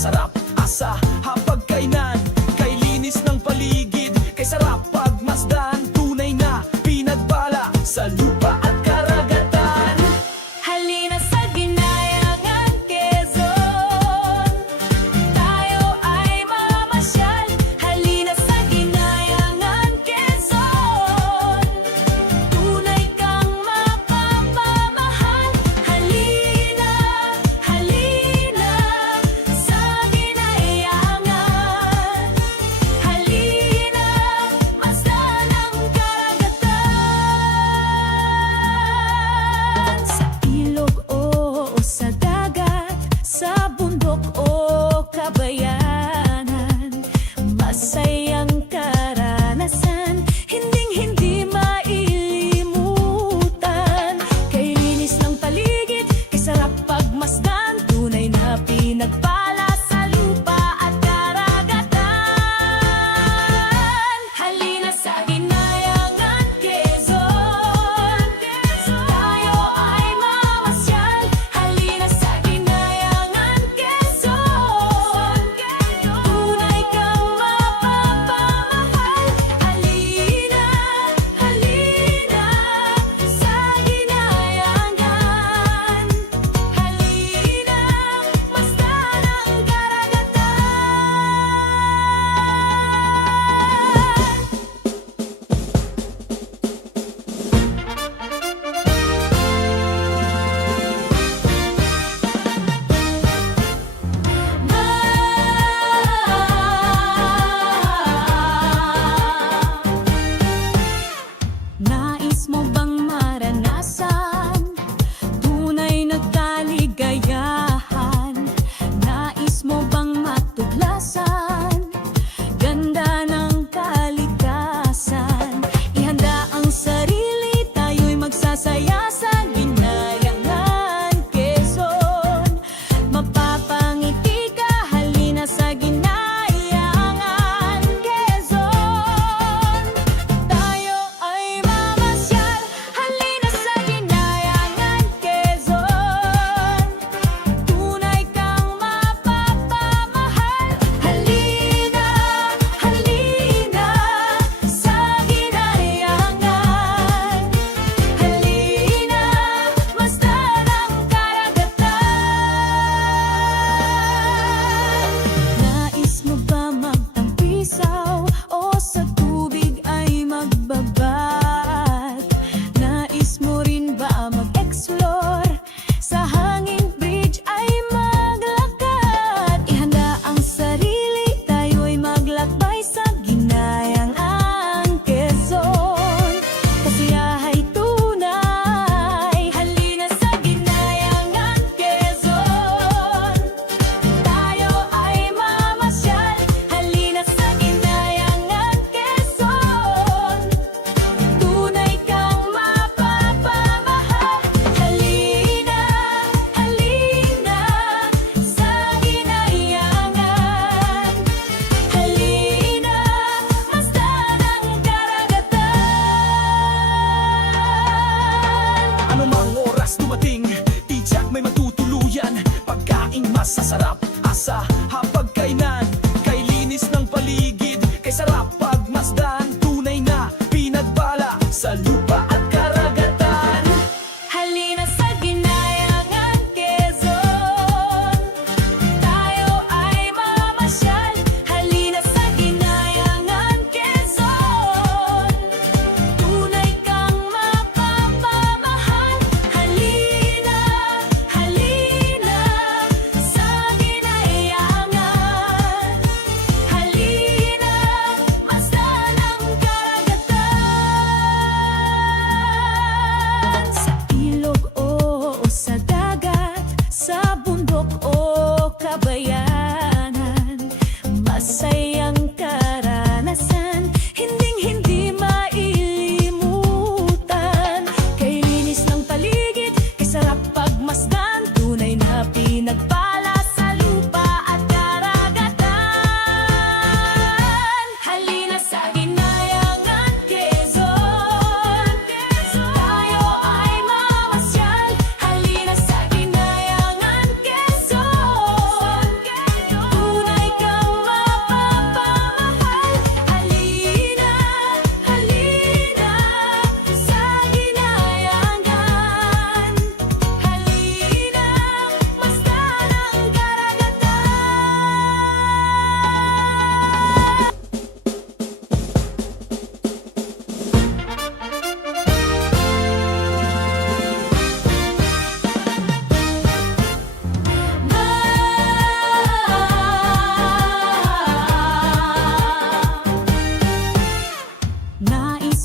masarap asa hapagkainan, kay linis ng paligid, kay sarap pagmasdan, tunay na pinagbala sa lupa at karagatan. Halina sa Ginayangan, Quezon, tayo ay mamasyal. Halina sa Ginayangan, Quezon, tunay kang mapapamahal. Halina, halina sa Ginayangan,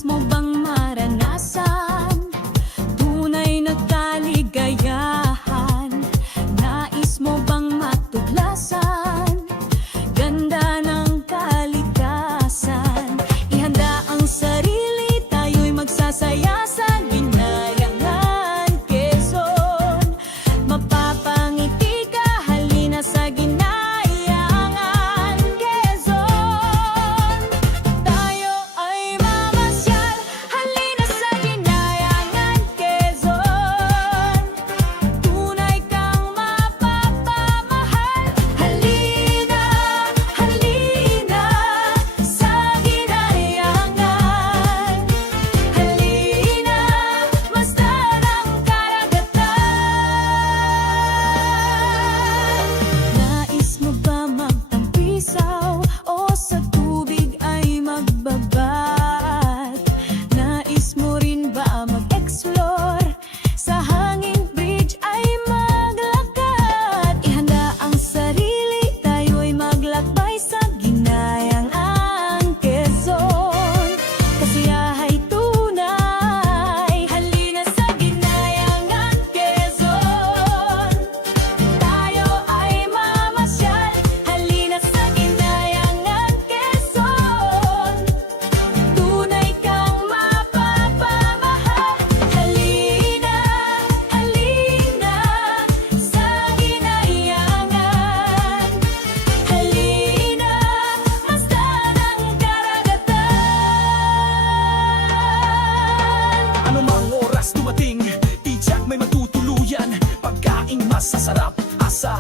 mo bang maranasan tunay na kaligayahan? Nais mo bang matuklasan ganda ng kalikasan? Ihanda ang sarili, tayo'y magsasaya sa Ginayangan, Quezon. Mapapangiti ka, halina sa Ginayangan, Quezon. Tayo ay mamasyal, halina sa Ginayangan, Quezon. Tunay kang mapapamahal, halina, halina sa Ginayangan. Halina, masdan ang karagatan. Nais mo ba magtampisaw o sa tubig ay magbabad? Nais mo rin ba mag-explore? Sa hanging bridge ay maglakad. Ihanda ang sarili, tayo'y maglakbay sa Ginayangan, Quezon. Kasiyahay tunay, halina sa Ginayangan, Quezon. Tayo ay mamasyal, halina sa Ginayangan, Quezon. Tunay kang mapapamahal, halina, halina sa Ginayangan. Halina, masdan ang karagatan. Anumang oras dumating, tiyak may matutuluyan. Pagkaing masasarap, asa